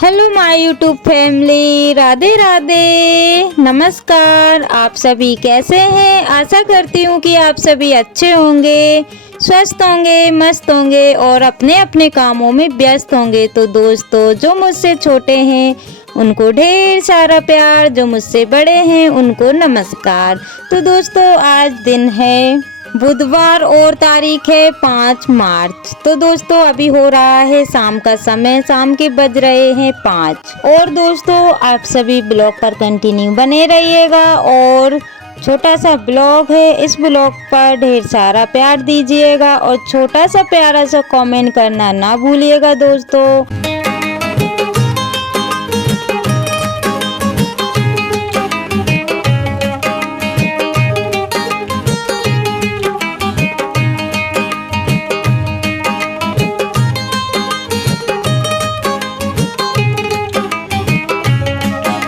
Hello my YouTube family, Radhe Radhe, नमस्कार। आप सभी कैसे हैं? आशा करती हूँ कि आप सभी अच्छे होंगे, स्वस्थ होंगे, मस्त होंगे और अपने अपने कामों में व्यस्त होंगे। तो दोस्तों, जो मुझसे छोटे हैं उनको ढेर सारा प्यार, जो मुझसे बड़े हैं उनको नमस्कार। तो दोस्तों, आज दिन है बुधवार और तारीख है 5 मार्च। तो दोस्तों, अभी हो रहा है शाम का समय, शाम के बज रहे हैं 5। और दोस्तों, आप सभी ब्लॉग पर कंटिन्यू बने रहिएगा और छोटा सा ब्लॉग है, इस ब्लॉग पर ढेर सारा प्यार दीजिएगा और छोटा सा प्यारा सा कमेंट करना ना भूलिएगा दोस्तों।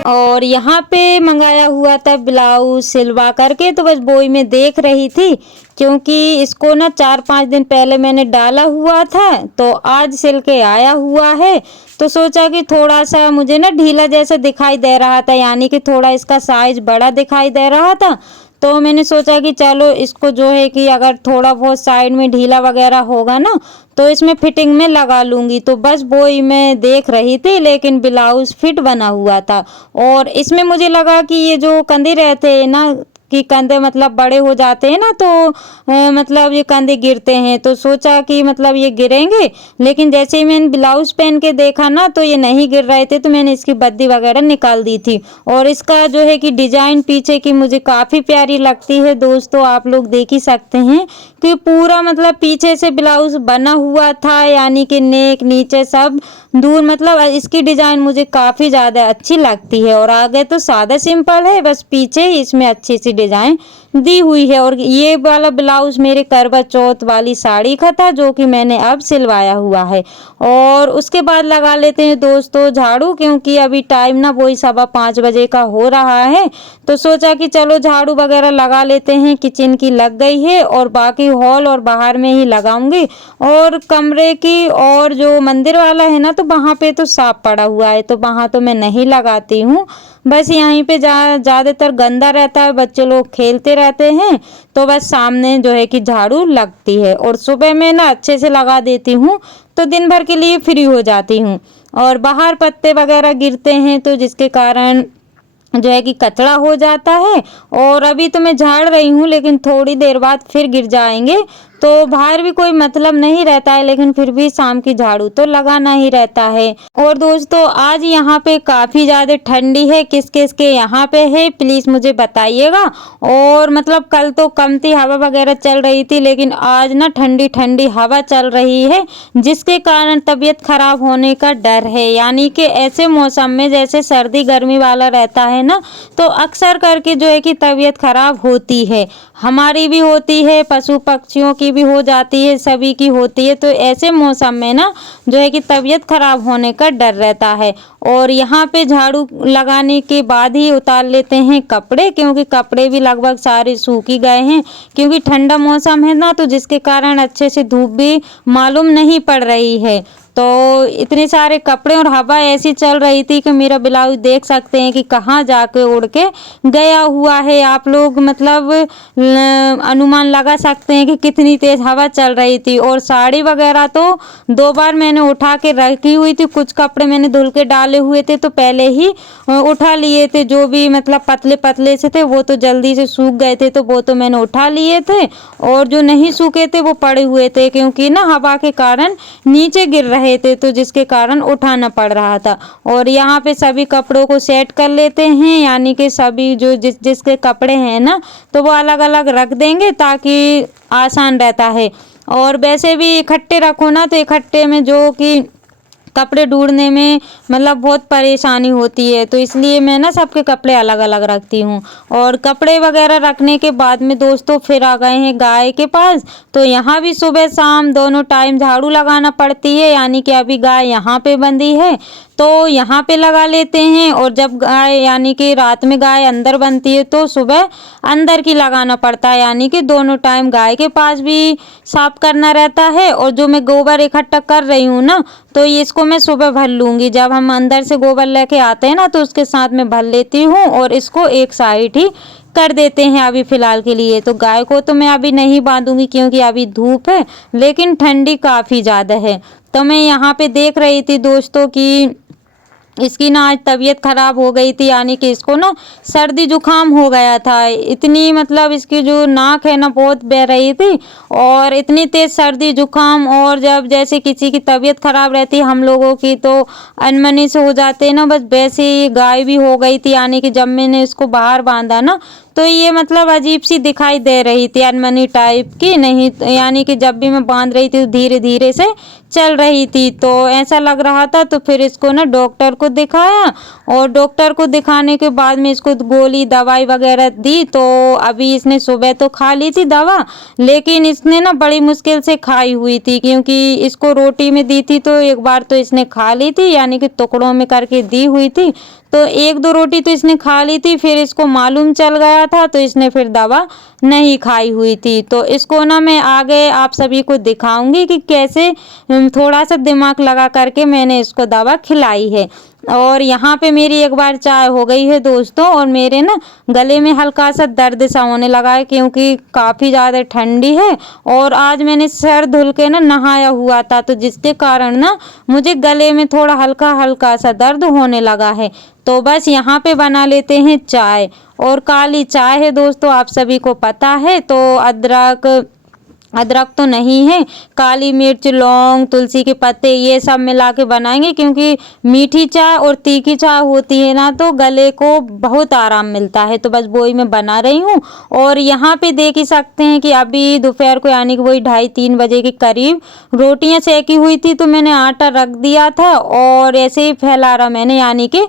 और यहाँ पे मंगाया हुआ था ब्लाउज सिलवा करके, तो बस वही मैं देख रही थी क्योंकि इसको ना 4-5 दिन पहले मैंने डाला हुआ था, तो आज सिल के आया हुआ है। तो सोचा कि थोड़ा सा मुझे ना ढीला जैसा दिखाई दे रहा था, यानी कि थोड़ा इसका साइज बड़ा दिखाई दे रहा था। तो मैंने सोचा कि चलो इसको जो है कि अगर थोड़ा बहुत साइड में ढीला वगैरह होगा ना तो इसमें फिटिंग में लगा लूँगी। तो बस वो ही मैं देख रही थी, लेकिन ब्लाउज फिट बना हुआ था। और इसमें मुझे लगा कि ये जो कंधे रहते हैं ना, कि कंधे मतलब बड़े हो जाते हैं ना, तो मतलब ये कंधे गिरते हैं। तो सोचा कि मतलब ये गिरेंगे, लेकिन जैसे ही मैंने ब्लाउज पहन के देखा ना तो ये नहीं गिर रहे थे। तो मैंने इसकी बद्दी वगैरह निकाल दी थी। और इसका जो है कि डिजाइन पीछे की मुझे काफ़ी प्यारी लगती है दोस्तों, आप लोग देख ही सकते हैं कि पूरा मतलब पीछे से ब्लाउज बना हुआ था, यानी कि नेक नीचे सब दूर, मतलब इसकी डिजाइन मुझे काफ़ी ज़्यादा अच्छी लगती है। और आगे तो सादा सिंपल है, बस पीछे ही इसमें अच्छी सी डिजाइन दी हुई है। और ये वाला ब्लाउज मेरे करवा चौथ वाली साड़ी का था, जो कि मैंने अब सिलवाया हुआ है। और उसके बाद लगा लेते हैं दोस्तों झाड़ू, क्योंकि अभी टाइम ना वही 5:15 बजे का हो रहा है। तो सोचा कि चलो झाड़ू वगैरह लगा लेते हैं। किचन की लग गई है और बाकी हॉल और बाहर में ही लगाऊंगी। और कमरे की और जो मंदिर वाला है ना, तो वहाँ पे तो साफ पड़ा हुआ है, तो वहाँ तो मैं नहीं लगाती हूँ। बस यहीं पे ज़्यादातर गंदा रहता है, बच्चे लोग खेलते रहते हैं, तो बस सामने जो है कि झाड़ू लगती है। और सुबह में ना अच्छे से लगा देती हूँ, तो दिन भर के लिए फ्री हो जाती हूँ। और बाहर पत्ते वगैरह गिरते हैं, तो जिसके कारण जो है कि कचरा हो जाता है। और अभी तो मैं झाड़ रही हूँ, लेकिन थोड़ी देर बाद फिर गिर जाएंगे, तो बाहर भी कोई मतलब नहीं रहता है, लेकिन फिर भी शाम की झाड़ू तो लगाना ही रहता है। और दोस्तों, आज यहाँ पे काफ़ी ज़्यादा ठंडी है। किस किस के यहाँ पे है प्लीज़ मुझे बताइएगा। और मतलब कल तो कम थी, हवा वगैरह चल रही थी, लेकिन आज ना ठंडी ठंडी हवा चल रही है, जिसके कारण तबीयत खराब होने का डर है। यानी कि ऐसे मौसम में जैसे सर्दी गर्मी वाला रहता है ना, तो अक्सर करके जो है कि तबीयत खराब होती है, हमारी भी होती है, पशु पक्षियों की भी हो जाती है, सभी की होती है। तो ऐसे मौसम में ना जो है कि तबीयत खराब होने का डर रहता है। और यहाँ पे झाड़ू लगाने के बाद ही उतार लेते हैं कपड़े, क्योंकि कपड़े भी लगभग सारे सूख ही गए हैं, क्योंकि ठंडा मौसम है ना, तो जिसके कारण अच्छे से धूप भी मालूम नहीं पड़ रही है। तो इतने सारे कपड़े और हवा ऐसी चल रही थी कि मेरा ब्लाउज देख सकते हैं कि कहाँ जाके उड़ के गया हुआ है। आप लोग मतलब अनुमान लगा सकते हैं कि कितनी तेज हवा चल रही थी। और साड़ी वगैरह तो 2 बार मैंने उठा के रखी हुई थी। कुछ कपड़े मैंने धुल के डाले हुए थे, तो पहले ही उठा लिए थे। जो भी मतलब पतले पतले से थे वो तो जल्दी से सूख गए थे, तो वो तो मैंने उठा लिए थे। और जो नहीं सूखे थे वो पड़े हुए थे, क्योंकि ना हवा के कारण नीचे गिर रहे थे, तो जिसके कारण उठाना पड़ रहा था। और यहाँ पे सभी कपड़ों को सेट कर लेते हैं, यानी कि सभी जो जिसके कपड़े हैं ना, तो वो अलग अलग रख देंगे ताकि आसान रहता है। और वैसे भी इकट्ठे रखो ना, तो इकट्ठे में जो कि कपड़े ढूंढने में मतलब बहुत परेशानी होती है, तो इसलिए मैं ना सबके कपड़े अलग अलग रखती हूँ। और कपड़े वगैरह रखने के बाद में दोस्तों फिर आ गए हैं गाय के पास। तो यहाँ भी सुबह शाम दोनों टाइम झाड़ू लगाना पड़ती है, यानी कि अभी गाय यहाँ पे बंधी है, तो यहाँ पे लगा लेते हैं। और जब गाय यानी कि रात में गाय अंदर बनती है, तो सुबह अंदर की लगाना पड़ता है, यानी कि दोनों टाइम गाय के पास भी साफ करना रहता है। और जो मैं गोबर इकट्ठा कर रही हूँ ना, तो इसको मैं सुबह भर लूँगी। जब हम अंदर से गोबर लेके आते हैं ना तो उसके साथ में भर लेती हूँ और इसको एक साइड ही कर देते हैं अभी फ़िलहाल के लिए। तो गाय को तो मैं अभी नहीं बांधूंगी क्योंकि अभी धूप है, लेकिन ठंडी काफ़ी ज़्यादा है। तो मैं यहाँ पे देख रही थी दोस्तों कि इसकी ना आज तबीयत ख़राब हो गई थी, यानी कि इसको ना सर्दी जुकाम हो गया था। इतनी मतलब इसकी जो नाक है ना बहुत बह रही थी और इतनी तेज़ सर्दी जुकाम, और जब जैसे किसी की तबीयत ख़राब रहती है हम लोगों की तो अनमनी से हो जाते हैं ना, बस वैसे ही गाय भी हो गई थी। यानी कि जब मैंने इसको बाहर बांधा ना तो ये मतलब अजीब सी दिखाई दे रही थी, अनमनी टाइप की नहीं, यानी कि जब भी मैं बांध रही थी तो धीरे धीरे से चल रही थी, तो ऐसा लग रहा था। तो फिर इसको ना डॉक्टर को दिखाया और डॉक्टर को दिखाने के बाद में इसको गोली दवाई वगैरह दी। तो अभी इसने सुबह तो खा ली थी दवा, लेकिन इसने ना बड़ी मुश्किल से खाई हुई थी क्योंकि इसको रोटी में दी थी तो एक बार तो इसने खा ली थी, यानी कि टुकड़ों में करके दी हुई थी। तो एक दो रोटी तो इसने खा ली थी, फिर इसको मालूम चल गया था तो इसने फिर दवा नहीं खाई हुई थी। तो इसको ना मैं आगे आप सभी को दिखाऊंगी कि कैसे थोड़ा सा दिमाग लगा करके मैंने इसको दवा खिलाई है। और यहाँ पे मेरी एक बार चाय हो गई है दोस्तों, और मेरे ना गले में हल्का सा दर्द सा होने लगा है क्योंकि काफ़ी ज़्यादा ठंडी है और आज मैंने सर धुल के ना नहाया हुआ था, तो जिसके कारण ना मुझे गले में थोड़ा हल्का हल्का सा दर्द होने लगा है। तो बस यहाँ पे बना लेते हैं चाय, और काली चाय है दोस्तों, आप सभी को पता है। तो अदरक तो नहीं है, काली मिर्च, लौंग, तुलसी के पत्ते ये सब मिला के बनाएंगे क्योंकि मीठी चाय और तीखी चाय होती है ना तो गले को बहुत आराम मिलता है। तो बस वही मैं बना रही हूँ। और यहाँ पे देख ही सकते हैं कि अभी दोपहर को यानी कि वही 2:30-3 बजे के करीब रोटियाँ सेकी हुई थी, तो मैंने आटा रख दिया था और ऐसे ही फैला रहा मैंने, यानी कि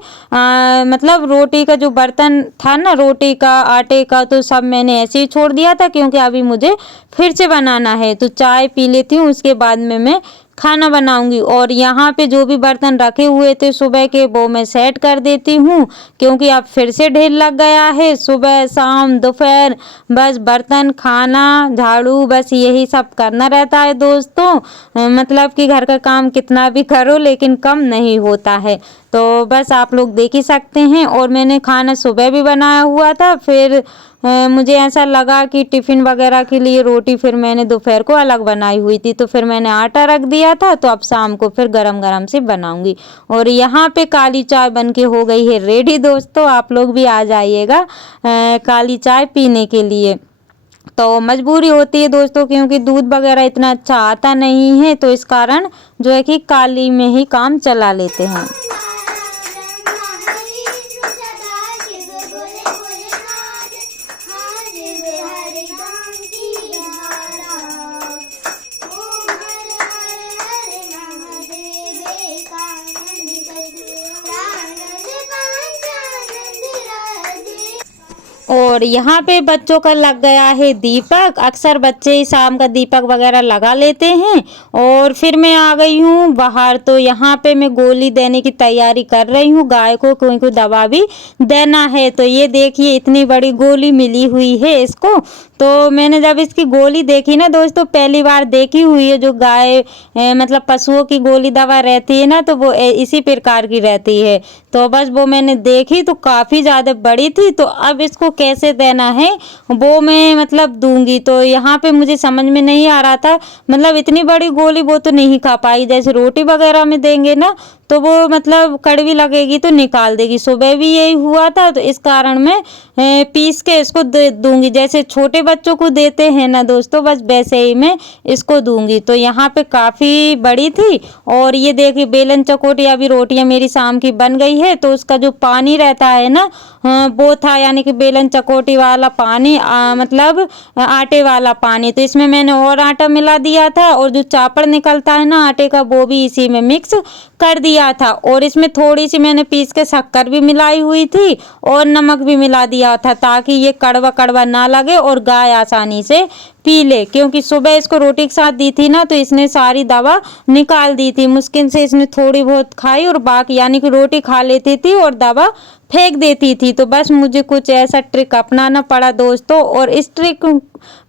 मतलब रोटी का जो बर्तन था ना रोटी का आटे का, तो सब मैंने ऐसे ही छोड़ दिया था क्योंकि अभी मुझे फिर से बनाना है। तो चाय पी लेती हूँ, उसके बाद में मैं खाना बनाऊंगी। और यहाँ पे जो भी बर्तन रखे हुए थे सुबह के वो मैं सेट कर देती हूँ क्योंकि अब फिर से ढेर लग गया है। सुबह शाम दोपहर बस बर्तन, खाना, झाड़ू, बस यही सब करना रहता है दोस्तों। मतलब कि घर का काम कितना भी करो लेकिन कम नहीं होता है। तो बस आप लोग देख ही सकते हैं। और मैंने खाना सुबह भी बनाया हुआ था, फिर मुझे ऐसा लगा कि टिफ़िन वगैरह के लिए रोटी फिर मैंने दोपहर को अलग बनाई हुई थी, तो फिर मैंने आटा रख दिया था। तो अब शाम को फिर गरम गरम से बनाऊंगी। और यहाँ पे काली चाय बनके हो गई है रेडी दोस्तों, आप लोग भी आ जाइएगा काली चाय पीने के लिए। तो मजबूरी होती है दोस्तों क्योंकि दूध वगैरह इतना अच्छा आता नहीं है, तो इस कारण जो है कि काली में ही काम चला लेते हैं। और यहाँ पे बच्चों का लग गया है दीपक, अक्सर बच्चे ही शाम का दीपक वगैरह लगा लेते हैं। और फिर मैं आ गई हूँ बाहर, तो यहाँ पे मैं गोली देने की तैयारी कर रही हूँ गाय को, कोई दवा भी देना है। तो ये देखिए इतनी बड़ी गोली मिली हुई है इसको। तो मैंने जब इसकी गोली देखी ना दोस्तों, पहली बार देखी हुई है जो गाय मतलब पशुओं की गोली दवा रहती है ना, तो वो इसी प्रकार की रहती है। तो बस वो मैंने देखी तो काफ़ी ज़्यादा बड़ी थी, तो अब इसको कैसे देना है वो मैं मतलब दूंगी। तो यहाँ पे मुझे समझ में नहीं आ रहा था, मतलब इतनी बड़ी गोली वो तो नहीं खा पाई, जैसे रोटी वगैरह में देंगे ना तो वो मतलब कड़वी लगेगी तो निकाल देगी। सुबह भी यही हुआ था, तो इस कारण मैं पीस के इसको दे दूंगी, जैसे छोटे बच्चों को देते हैं ना दोस्तों, बस वैसे ही मैं इसको दूंगी। तो यहाँ पे काफ़ी बड़ी थी। और ये देखिए बेलन चकोटी अभी रोटियाँ मेरी शाम की बन गई है, तो उसका जो पानी रहता है ना वो था, यानी कि बेलन चकोटी वाला पानी मतलब आटे वाला पानी, तो इसमें मैंने और आटा मिला दिया था और जो चापड़ निकलता है ना आटे का वो भी इसी में मिक्स कर दिया था। और इसमें थोड़ी सी मैंने पीस के शक्कर भी मिलाई हुई थी और नमक भी मिला दिया था ताकि ये कड़वा कड़वा ना लगे और गाय आसानी से पी ले। क्योंकि सुबह इसको रोटी के साथ दी थी ना तो इसने सारी दवा निकाल दी थी, मुश्किल से इसने थोड़ी बहुत खाई और बाकी यानी कि रोटी खा लेती थी और दवा फेंक देती थी। तो बस मुझे कुछ ऐसा ट्रिक अपनाना पड़ा दोस्तों, और इस ट्रिक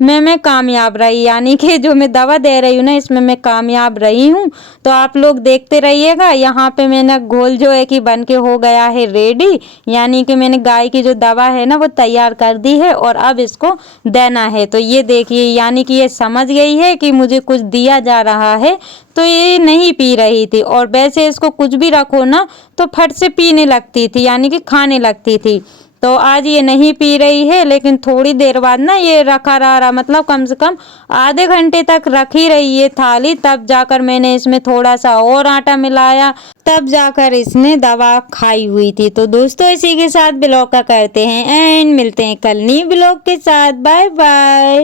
मैं कामयाब रही, यानी कि जो मैं दवा दे रही हूँ ना इसमें मैं कामयाब रही हूँ। तो आप लोग देखते रहिएगा। यहाँ पे मैंने घोल जो है कि बन के हो गया है रेडी, यानी कि मैंने गाय की जो दवा है ना वो तैयार कर दी है और अब इसको देना है। तो ये देखिए, यानी कि ये समझ गई है कि मुझे कुछ दिया जा रहा है, तो ये नहीं पी रही थी। और वैसे इसको कुछ भी रखो ना तो फट से पीने लगती थी, यानी कि खाने लगती थी। तो आज ये नहीं पी रही है, लेकिन थोड़ी देर बाद ना ये रखा रहा, मतलब कम से कम आधे घंटे तक रखी रही ये थाली। तब जाकर मैंने इसमें थोड़ा सा और आटा मिलाया, तब जाकर इसने दवा खाई हुई थी। तो दोस्तों इसी के साथ ब्लॉग का करते हैं एंड, मिलते हैं कल नई ब्लॉग के साथ। Bye bye.